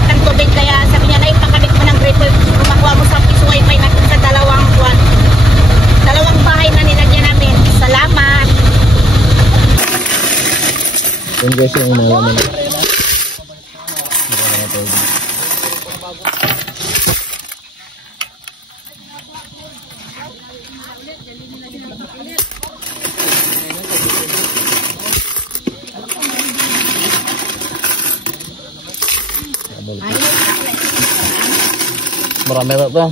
nagbayad ng tubig. Kaya sabi niya, na ipakabit mo ng gripo. Kumakuha mo sa piso wifi natin sa dalawang bahay na nilagyan namin. Salamat. Yung guys yung inalaman na. Marami na ito.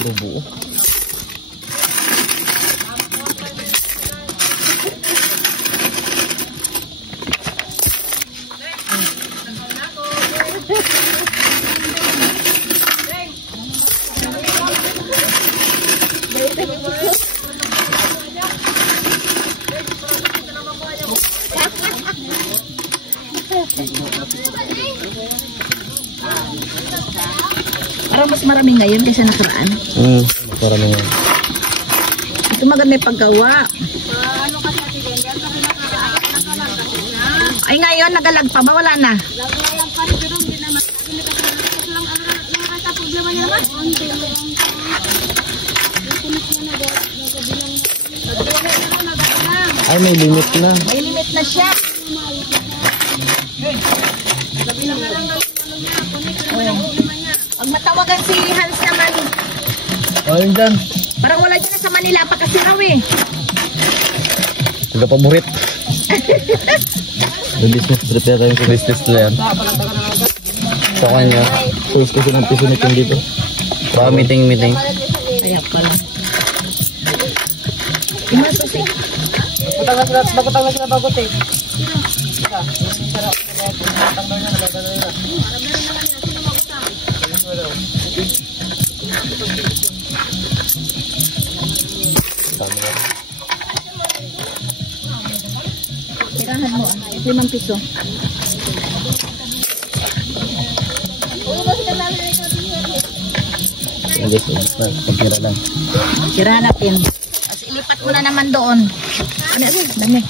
Rubo. Parang mas marami ngayon kaysa nakaraan. Marami ngayon. Ito maganda yung paggawa. Ay ngayon, nagalag pa ba? Wala na? Ay, may limit na. May limit na siya. Pag matawagan si Hans naman. Ayun dyan. Parang wala dyan sa Manila pa kasi raw eh. Hindi paborit. Business trip yata yung business na yan. Sa kanya, susunod yung dito. Baka meeting. Kaya pala. Imasusin. Bagutang na sila bagot eh. Tirahan mo 5 piso. Pagkira lang. Tirahan natin. Tapos ilipat mo na naman doon. Dami.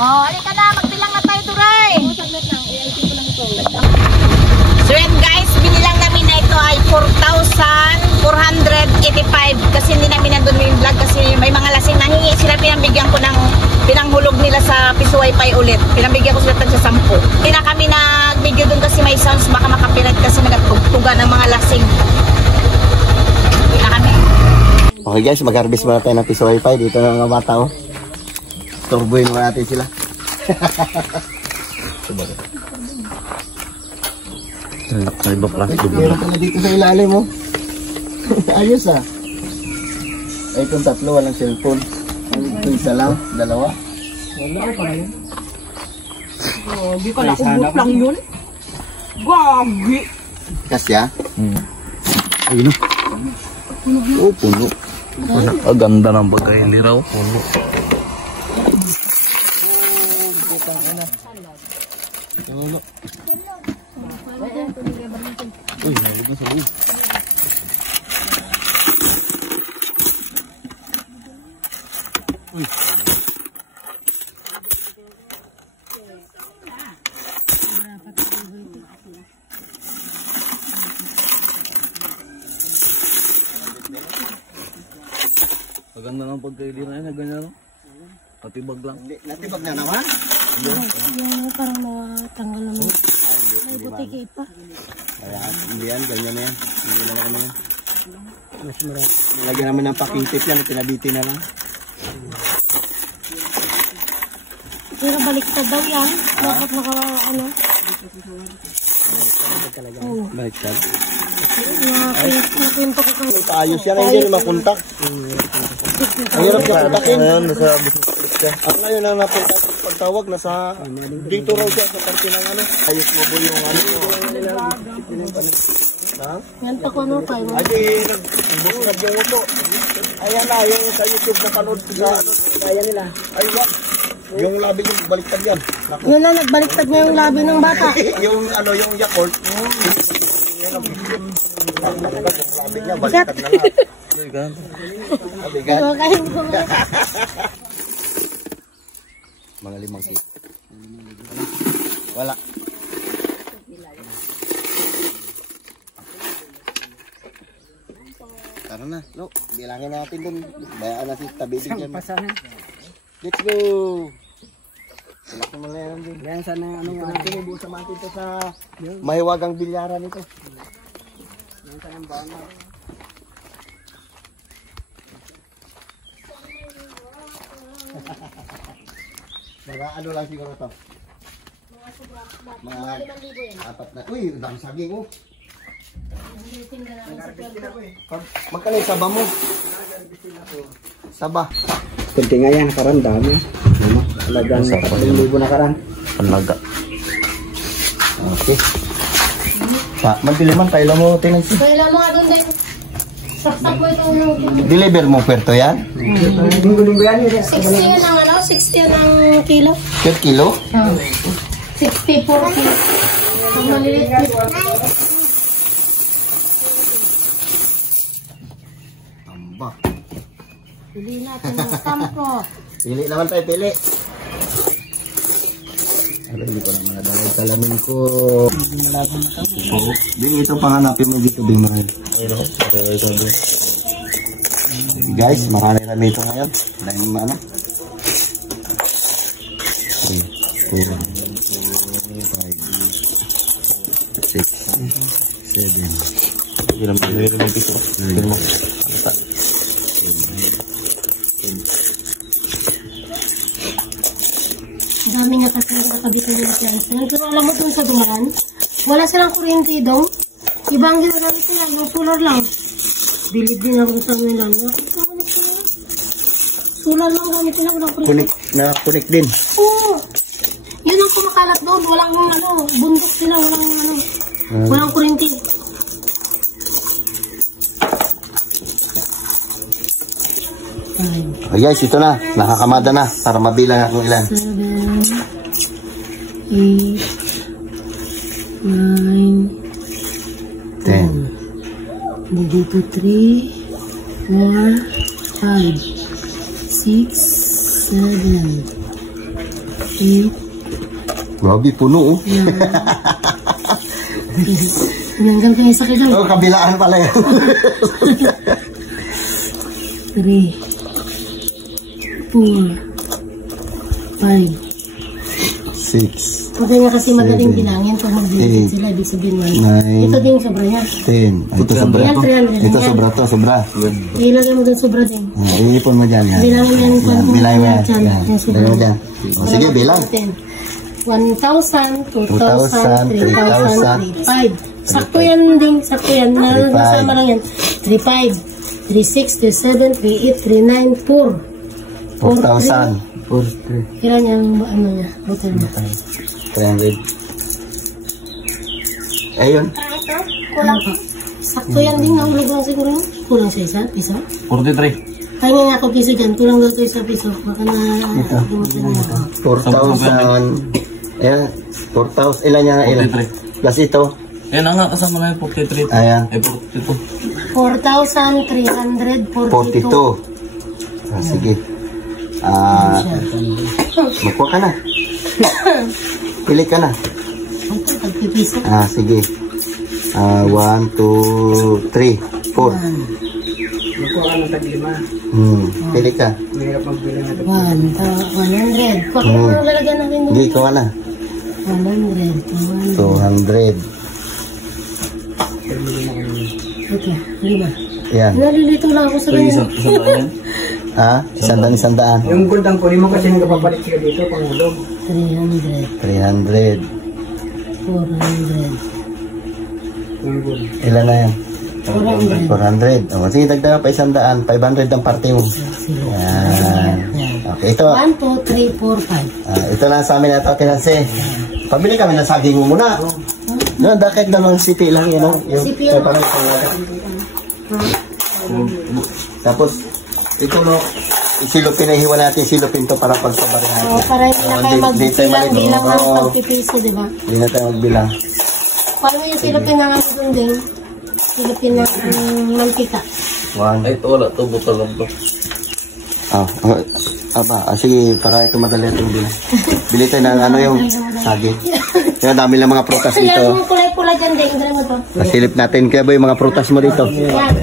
Oh, halika na. Magbilang na tayo, Turay. So yan guys, binilang namin na ito ay 4,485 kasi hindi namin nandun yung vlog kasi may mga lasing nahingi sila, pinambigyan ko ng pinanghulog nila sa piso wifi ulit, pinambigyan ko sila sa 10. Hindi na kami nag-video dun kasi may sounds, baka makapirat kasi nagtugtugan ng mga lasing. Hindi na kami. Okay guys, mag-harvest muna tayo ng piso wifi dito ng mga bata oh. Turboin muna natin sila. Ay, iba pala. Meron ka na dito sa ilalim mo. Ayos ah. Ay, itong 3, walang cellphone. Ito isa lang, 2. Wala pa na yun. Hindi ka nakubot lang yun. Gagi! Kasya? Ayun o. Oh, puno. Ang ganda ng pagkailiraw. Puno. Puno. Uy, nalog na sa loob. Uy. Maganda ng pagkailiraw na ganyan, no? Natibag lang. Natibag na naman? Yan, parang matanggal naman. May butiki pa. Kaya hindi yan, ganyan na yan. Hindi na lang yan. Mas marami. Nilagyan namin ng pakitip yan, pinabiti na lang. Pero baliktad daw yan. Dapat naka ano. Baliktad. Nakwento ko kayo. Ayos yan, hindi na mapuntak. Ang hirap na puntakin. Ngayon, nasa business trip ka. Ako ngayon ang napuntak pagtawag, nasa dito raw siya sa parte ng ano. Ayos mo po yung ano. Yan pa ko ano tayo. Ay, nagbukad yung uto. Ayan na, yung sa YouTube na panood sa ano. Kaya nila. Ay, wag. Yung labi yung baliktad yan. Yun na, nagbaliktad niya yung labi ng bata. Yung ano, yung Yakult. Yung labi niya, baliktad na lahat. Huwag kayong bumalik. Mga 5 kilo. Wala. Tara na, no. Bilangin natin dun. Bayaan natin tabi din dyan. Let's go! Wala ko malayan din. Yan sana ano nga. Tinubusan natin ito sa mahiwagang bilyaran ito. Yan sana ang bana. Mga ano lang siguro to? Mga 4 na. Uy, dami saging oh. Magkano yung saba mo? Saba. Kunti nga yan, nakaraan dami. Talagang 3,000 nakaraan. Panlaga. Okay. Magdiliman tayo lang mo, tingnan siya. Kailan mo nga doon din. Saksak mo itong... Deliver mo pwerto yan? Linggo-linggo yan. 60 yan ang ano? 60 yan ang kilo. Per kilo? 64 kilo. Pag maliliit. Tamba. Pili natin ang sampo. Pili naman tayo, pili. Ano, hindi ko naman nadala yung salamin ko. Oo. Bing, ito panganapin mo dito, Bing. Guys, marami kami ito ngayon. Dahil ano? 3, 4, 5, 6, 7. Ilang piso? Ilang piso? Dami nga kasi nakabitan nila siya. Pero alam mo dun sa dumaan, wala silang kuryente doon. Ibang ginagamit nila, yung solar lang. Bilib din ako sa nila. Solar lang gamit nila, walang kuryente. Connect din. Oo. Yun ang kumakalat doon. Walang ano, bundok sila, walang kuryente. Oh guys, ito na. Nakakamada na. Para mabilang ako ilan. 7, 8, 9, 10. Dito 3, 4, 5, 6, 7, 8. Grabe, puno oh. Hanggang kayo sa kailan. Oh, kabilaan pala yan. 3, 4, 5. 6, Pagka nga kasi madaling bilangin pag mag-bilangin sila, ibig sabihin mo. 9, Ito din sobra yan. 10. Ito sobra Yan, to. 300 Ito yan. sobra to, sobra. Ilagay mo din sobra din. Iipon mo dyan yan. Bilangin yan kung ano Bilang mo yan. yan. Yan. Yung sobra. Bilang mo dyan. O, sige, bilang. 1,000, 2,000, 2,000, 3,000, 3,500. Sakto yan din, sakto yan. Nasama lang yan. 3,500, 3,600, 3,700, 3,800, 3,900, 4,000. 4,300. Ilan yung ano niya? Butil mo. 300. Ayun. Kulang pa. Sakto yan din. Nahulog lang siguro yun. Kulang sa isa, piso. 43. Kaya nga ako piso dyan. Kulang daw sa isa piso. Baka na... Ito. Butil mo. 4,000. Ayan. 4,000. Ilan niya? Ilan? Plus ito. Yan na nga, kasama na yung 43. Ayan. Ay, 42. 4,342. 42. Ah, sige. Makuha ka na. Pili ka na. Pagpipiso. Ah, sige. 1, 2, 3, 4. Nakuha ka ng tag-5. Pili ka. Mahirap magbilang ito. 100. Kung ano lalagyan natin doon? Hindi, ikaw na. 100. 200. Okay, 5. Yan. Nalilito lang ako sa ganyan. Isang ba yan? Ha? 100. Yung gold ang kunin mo kasi nagpapalit sila dito pang hulog. 300. 300. 400. Yung gold. Ilan na yan? 400. 400. O, sige, dagdagan pa 100. 500 ang parte mo. Yan. Okay, ito. 1, 2, 3, 4, 5. Ito na sa amin na ito, Kinansi. Pabili kami ng saging mo muna. No, dakit namang city lang yun. Yung City lang. parang tapos, ito mo, isilupin na hiwa natin, silupin to para pagsabarin natin. Oh, para hindi na kayo magbilang-bilang ng pagpipiso, di ba? Hindi na tayo magbilang. Paano yung silupin na nga doon din? Silipin ng mantika. Ay, ito wala to. Buto lang to. Sige, para ito madali itong bilhin. Bili tayo ng ano yung saging. Kaya dami lang mga prutas Kasi dito. yung kulay-pula dyan, Deng. Dala mo to. Pasilip natin kaya ba yung mga prutas mo dito. Yan.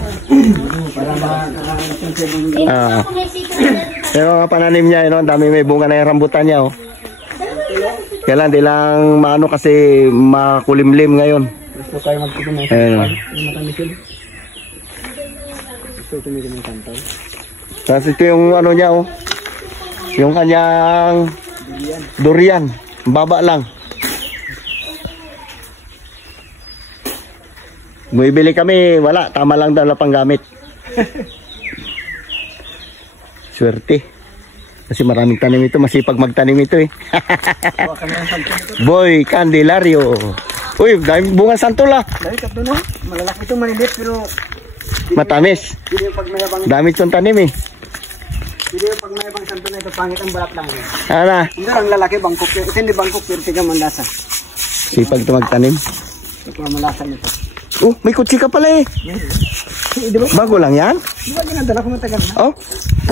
Yung mga pananim niya, ang dami may bunga na yung rambutan niya. Oh. Kaya lang, di lang maano kasi makulimlim ngayon. Gusto kayo magpipin ng Ayun. matamisin. Gusto tumigil ng kantay. Tapos ito yung ano niya, oh. Yung kanyang durian. Baba lang. Bumibili kami, wala. Tama lang daw na panggamit. Swerte. Kasi maraming tanim ito. Masipag magtanim ito eh. Boy Candelario. Uy, dahil bunga santol ah. Dahil tatlo no? Malalaki itong malilit pero Matamis. hindi yung pag mayabang Dami itong tanim eh. hindi yung pag mayabang santo na ito pangit ang balat lang. Ano? Hindi lang lalaki bangkok. Ito hindi bangkok pero tiga manlasa. Sipag ito magtanim. Ito ang malasa nito. Oh, may kutsi ka pala eh. Di ba? Bago lang yan? Di ba ginadala ko matagal na? Oh,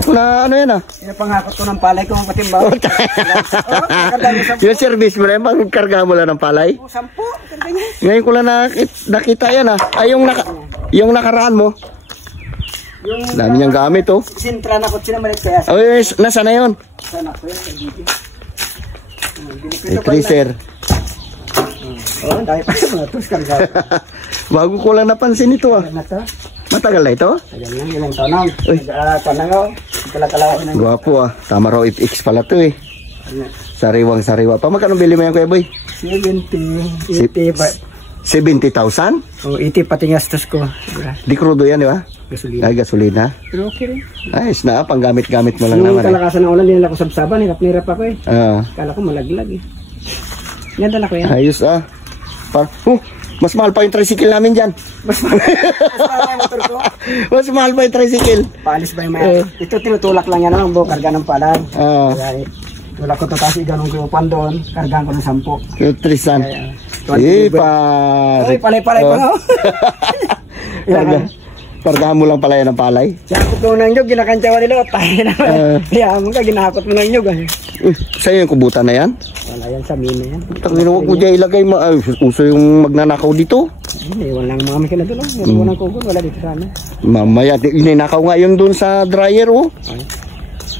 na ano yan ah. Pinapangakot ko ng palay ko ang patimbaw. Nakadami sa Yung service mo na yan, magkarga mo lang ng palay. 10. Kanda niya. Ngayon ko lang nakita yan ah. Ay, yung nakaraan mo. Yung Dami niyang gamit oh. sintra na ko sinamalit kaya sa Oh, yes, nasa na yun? sana ko yan sa dito. May freezer. Oh, dahil pa sa mga tus karga. Bago ko lang napansin ito ah. Na to. Matagal na ito? Ayan lang, ilang tanong. Uy. Tanong, pala-kalawa ng Gwapo ah. Tama raw FX pala to eh. Sariwang-sariwa pa. Magkano bili mo yan kuya boy? 70, 80 ba? 70,000? O, 80 pati gastos ko. Di crudo yan di ba? Gasolina. Ay, gasolina. Pero okay rin. Ayos na, pang gamit-gamit mo lang Nung naman eh. kalakasan ng ulan, dinala ko sabsaban, hirap-hirap ako eh. Kala ko malaglag eh. Yan dala ko yan. Ayos ah. Mas mahal pa yung tricycle namin dyan. Mas mahal yung motor ko. Mas mahal pa yung tricycle. Paalis ba yung may ito tinutulak lang yan naman, karga ng palad. Kaya tulak ko to kasi ganun ko yung pan doon, kargaan ko ng 10. Yung Tristan. Ay, pare. palay-palay pa nga. Kargahan mo lang pala yan ng palay. Sakot mo ng nyug, ginakantya ko nila, tayo naman. Kaya mo ka, ginakot mo ng nyug. Sa'yo yung kubutan na yan? Wala yan sa mina yan. Tangin, huwag mo dyan ilagay. Uso yung magnanakaw dito. Iwan lang mga makina doon. Iwan ng kugon, wala dito sana. Mamaya, ininakaw nga yun doon sa dryer oh.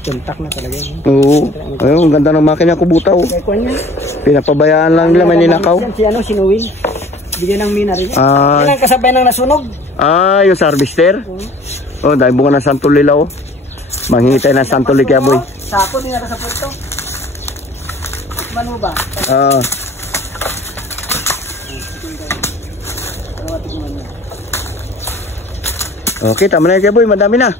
Tuntak na talaga yun. Oo. Ayun, ang ganda ng makina kubuta oh. Kaya kuwan yan. Pinapabayaan lang nila may ninakaw. Si Sinuwin. Bigyan ng mina rin. Ah, Yan ang kasabay ng nasunog. yung harvester. Oh, dahil bunga ng santol nila oh. Manghihintay ng santol kaya boy. Sako, din natin sa puto. Man mo ba? Okay, tama na kaya boy, madami na.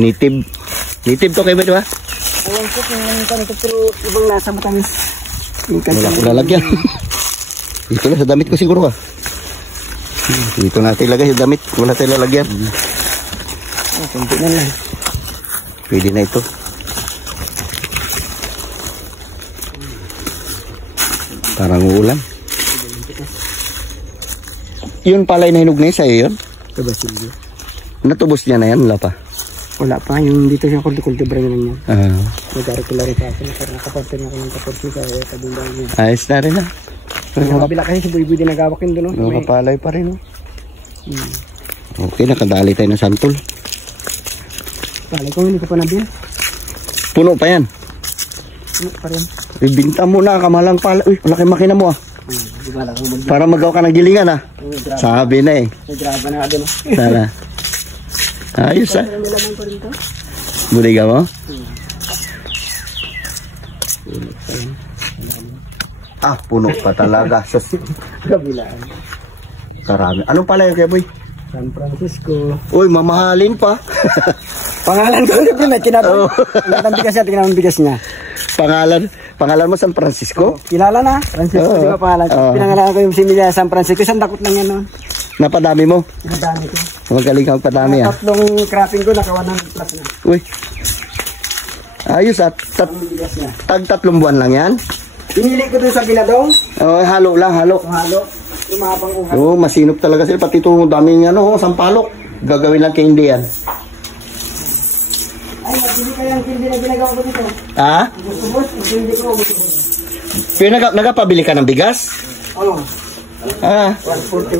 Nitib to kayo ba, di ba? Alam ko kung ano ko pero ibang lasa matamis. Wala ko lalagyan. Dito na sa damit ko siguro ka. Dito natin ilagay sa damit. Wala tayo lalagyan. Kunti na lang. Pwede na ito. Parang uulan. Yun palay na hinog na yun sa'yo yun? Ito ba silyo? Natubos niya na yan, wala pa. Wala pa, yung dito siya kulti-kulti-bra lang yan. Nag-arikula rin sa akin, pero nakaporte na ako ng kaporte kaya kabundang niya. Ayos na rin ah. Yung kabila kasi si Buy-Buy din nagawak yun doon. Mga palay pa rin oh. Okay, nakadali tayo ng santol. Palay ko, hindi ko pa nabil. Puno pa yan. Ano pa rin? Ibinta mo na, kamalang palay. Uy, malaki makina mo ah. Di ba lang kung Para magawa ka ng gilingan ah. Sabi na eh. may graba na nga doon. Sana. Ayos ah. May laman pa rin to. Buliga mo? Puno pa talaga. Kabilaan. Karami. Anong pala yung kaya boy? San Francisco. Uy, mamahalin pa. Pangalan ko ulit yun, kinatang. Ang bigas niya, tingnan ang bigas niya. Pangalan mo San Francisco? Kilala na, Francisco, di ba pangalan? Pinangalan ko yung similya San Francisco, isang dakot lang yan, no? Napadami mo? Nadami ko. Magaling kang padami ah. Tatlong cropping ko, naka 100 plus na. Uy. Ayos at Bigas niya. tag 3 buwan lang yan? Pinili ko dun sa binadong. Oh, halo lang, halo. Kung halo, lumabang uhat. Oo, masinop talaga sila. Pati ito, daming ano, sampalok. Gagawin lang kay hindi yan. Ay, hindi kayang hindi na ginagawa ko dito. Ha? Gusto hindi ko gusto. Pero nagapabili ka ng bigas? Oo. Ah. 140,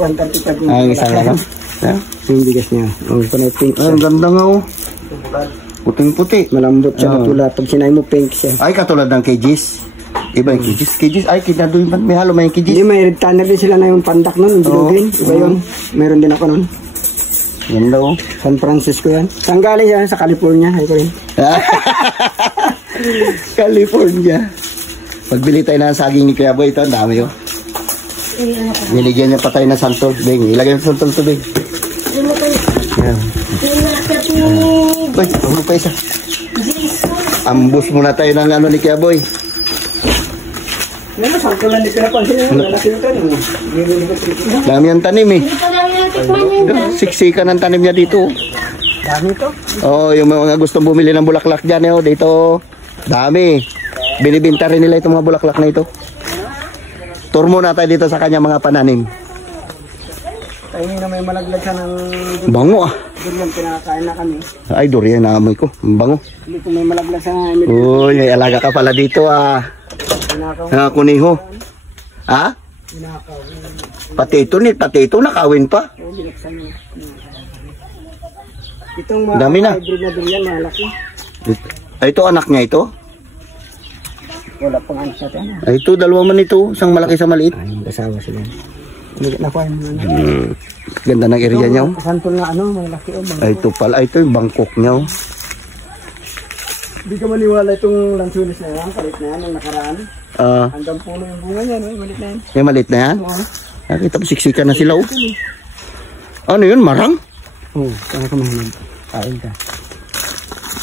135. Ang isang ano? Ha? Yung bigas niya. Ang panay pink siya. Ang ganda nga oh. Puting-puti. Malambot siya matulad. Pag sinay mo pink siya. Ay, katulad ng KGs. Iba yung KGs. KGs, ay, kinadoy ba? May halo may Hindi, KGs. may red tanner din sila na yung pandak nun. Yung bilugin. Iba yun. Meron din ako nun. Yan daw. San Francisco yan. Saan galing yan? Sa California. Ay ko rin. California. Pagbili tayo ng saging ni Kuya Boy, ito, ang dami oh. Niligyan niya pa tayo ng santol. Bing, ilagay yung santol to, Bing. Yan. Uy, ano pa isa? Ambus muna tayo ng ano ni Kuya Boy. Ano, sangkulan dito na pansin yun. Lalaki ito. Dami ang tanim eh. Hindi pa namin natikman yun. Siksikan ang tanim niya dito. Dami ito. Oh, yung mga gustong bumili ng bulaklak dyan eh, oh, dito. Dami. Binibinta rin nila itong mga bulaklak na ito. Tour muna tayo dito sa kanya mga pananim. Tayo na may malaglag siya ng Bango ah. durian. Pinakain na kami. Ay, durian na amoy ko. Ang bango. Hindi ko may malaglag sa Uy, may alaga ka pala dito ah. pinakaw. Kuniho. Ha? Pinakaw. Pati ito nakawin pa. Oo, binuksan mo. Itong mga Dami na. hybrid na durian, malaki. Ay, ito anak niya ito. Wala pang anak natin. Ay, ito dalawa man ito. Isang malaki sa maliit. Ay, kasawa sila. Nakuha mo na. Ganda ng area niya oh. Santol na ano, malaki o. Ay, ito pala. Ay, ito yung Bangkok niya oh. Hindi ka maniwala itong lansunis na yan, kalit na yan, ang nakaraan. Hanggang puno yung bunga niya, no? Malit na yan. May maliit na yan? Oo. Nakita mo, siksikan na sila oh. Ano yun, marang? Oo, kaya ka mahinig. Kain ka.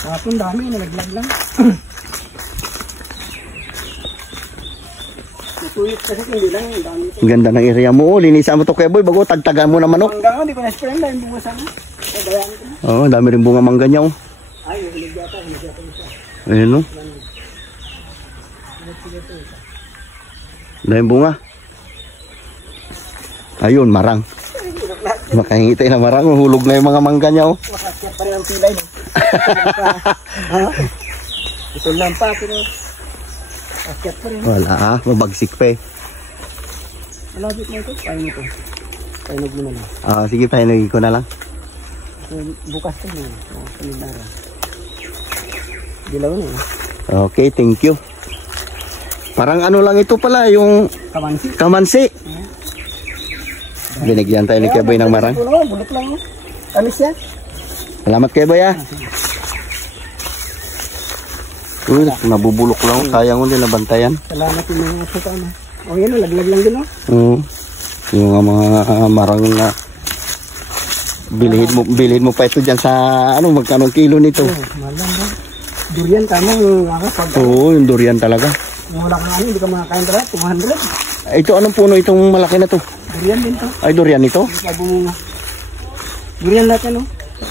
Kapon dami, nalaglag lang. Natuyot kasi hindi lang, ang dami ito. Ang ganda ng area mo oh. Linisan mo to Kuya Boy bago tagtagan mo ng manok. Hanggang hindi ko na-spray na yung bunga sana. Kagayaan ko. Oo, dami rin bunga mangga niya oh. Ay, hilig yata isa. Ayun oh. Dahil bunga. Ayun, marang. Makahingi tayo na marang. Hulog na yung mga mangga niya oh. Makakyat pa rin ang pilay, no? Ito lang pa, pero akyat pa rin. Wala ah, mabagsik pa eh. Malapit na ito, pain ito. Painog mo na lang. Sige, pahinagin ko na lang. Bukas ito na. Kanina. Dilaw na eh. Okay, thank you. Parang ano lang ito pala, yung Kamansi. kamansi. Binigyan tayo ni Kuya Boy ng marang. Puno, bulok lang. Tamis yan. Salamat Kuya Boy ah. Uy, nabubulok lang. Sayang ko din nabantayan. Salamat yung mga asota na. O yun, laglag lang din o. Yung mga marang na bilhin mo pa ito dyan sa ano, magkano kilo nito? Malang ba? Durian tama yung pag Oo, yung durian talaga. wala kang ano, hindi ka makakain talaga, 200. Ito, anong puno itong malaki na to? Durian din to. Ay, durian ito? Kabunga. Durian lahat yan o.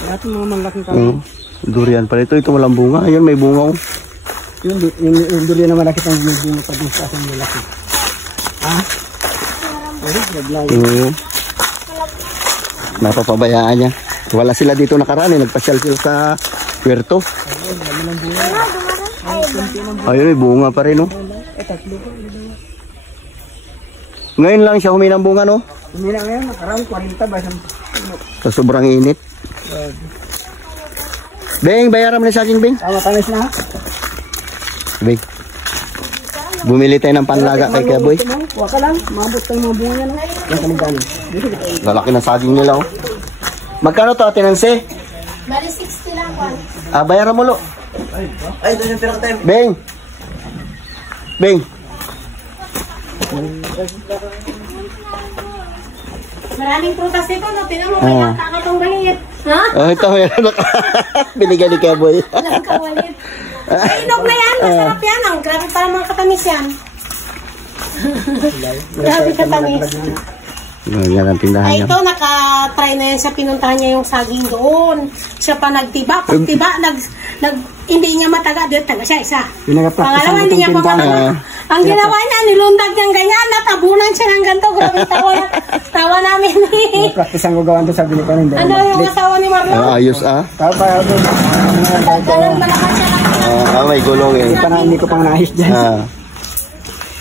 Lahat yung mga malaking kami. Durian pala ito. Ito walang bunga. Ayun, may bunga oh. Yung durian na malaki itong bunga pa din sa aking malaki. Ha? Ay, naglayo. Napapabayaan niya. Wala sila dito nakaraan eh. Nagpasyal sila sa Puerto. Ayun, may bunga pa rin oh. Ngayon lang siya huminang bunga no? Humina ngayon, nakaraan 40 ba? Sa sobrang init. Beng, bayaran mo na sa akin, Beng. Matamis na ha? Beng. Bumili tayo ng panlaga kay Kuya Boy. Huwag ka lang, mabot tayo mga bunga yan. Yan kami gano'n. Lalaki ng saging nila oh. Magkano to, Ate Nancy? Bali 60 lang po. Bayaran mo lo. Ay, ito yung pera tayo. Beng. Beng. Maraming prutas dito, no? Tinan mo, kaya kakatong galit. Ha? Oh, ito meron ako. Binigyan ni Kuya Boy. Walang kawalit. Inog na yan, masarap yan. Ang grabe para mga katamis yan. Grabe katamis. Yan ang tindahan Ay, niya. ito, naka-try na yan siya, pinuntahan niya yung saging doon. Siya pa nagtiba. Pagtiba, hindi niya mataga. Doon, taga siya, isa. Pangalawa, hindi niya pa mataga. Ang ginawa niya, nilundag niyang ganyan, natabunan siya ng ganito. Grabe tawa namin. Practice ang gagawan doon, sabi ni Panin. Ano yung asawa ni Marlon? Ayos ah. Tapos, Ganun malakas siya ng May gulong eh. hindi ko pang naayos dyan.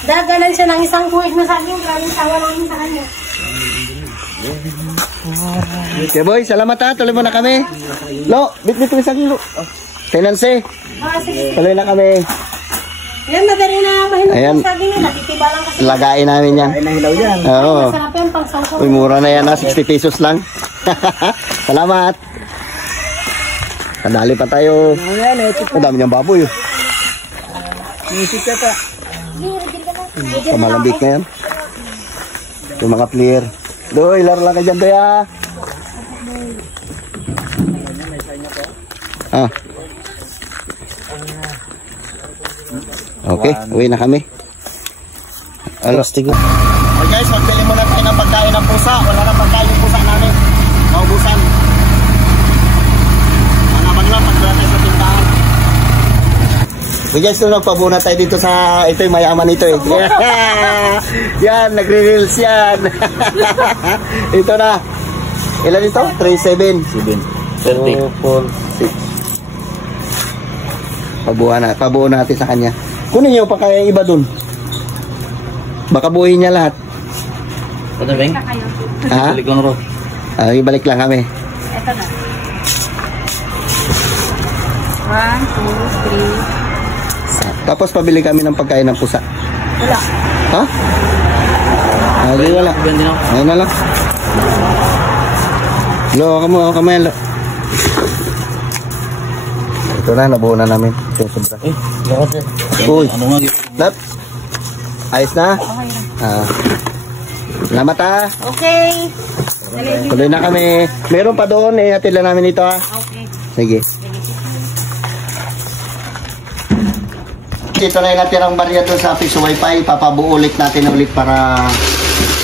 Dagalan siya ng isang kuwit na saging. Grabe tawa namin sa kanya. Okay boy, salamat ha. Tuloy mo na kami. Lo, bit-bit mo isang lo. Tenancy. Sige. Tuloy na kami. Yan, madali na mahinog Ayan. yung saging nila. Titiba lang kasi. Lagain namin yan. Ay, nahilaw yan. Oo. Masarap yan pang sangkong. Uy, mura na yan ha. 60 pesos lang. Salamat. Kadali pa tayo. Ayan, Ang dami niyang baboy. Music ka pa. Pamalambik na yan. Yung mga player. Doy, laro lang ka dyan, Doy ah. Ah. Okay, uwi na kami. Plastic. Okay guys, magbili muna tayo ng pagkain ng pusa. Wala na pagkain yung pusa namin. Maubusan. Naman lang, pagkala tayo sa tindahan. Okay guys, nung nagpabuna tayo dito sa, ito yung mayaman ito eh. Yan, nagre-reels yan. Ito na. Ilan ito? 3-7. 30. 4, 6. Pabuo natin sa kanya. Kunin niyo pa kaya iba dun. Baka buuin niya lahat. Ano, Beng? Ha? Balik lang ro. Ibalik lang kami. Ito na. 1, 2, 3. Tapos pabili kami ng pagkain ng pusa. Wala. Ha? Hindi wala. Ayun na lang. Lo, kamo yan, lo. Ito na, nabuo na namin. Ito sobra. Uy. Ano nga? Lap. Ayos na? Salamat ha. Okay. Tuloy na kami. Meron pa doon eh. Hatid lang namin ito ha. Okay. Sige. Ito na yung natirang barya doon sa Piso Wi-Fi. Papabuo ulit natin ulit para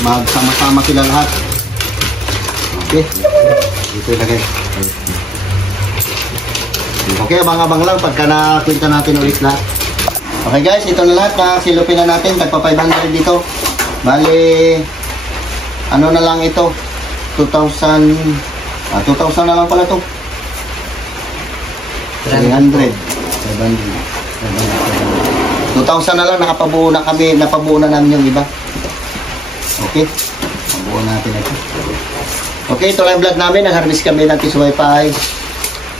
magsama-sama sila lahat. Okay. Dito ilagay. Okay, abang-abang lang pagka nakwenta natin ulit lahat. Okay guys, ito na lahat na silupin na natin. Tagpa 500 dito. Bali, ano na lang ito? 2,000 na lang pala to. 300. 2,000 na lang, nakapabuo na kami, napabuo na namin yung iba. Okay, pabuo natin ito. Okay, ito lang yung vlog namin, nag-harvest kami ng Piso Wi-Fi.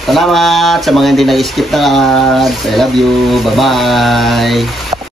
Salamat sa mga hindi nag-skip na ads. I love you, bye-bye.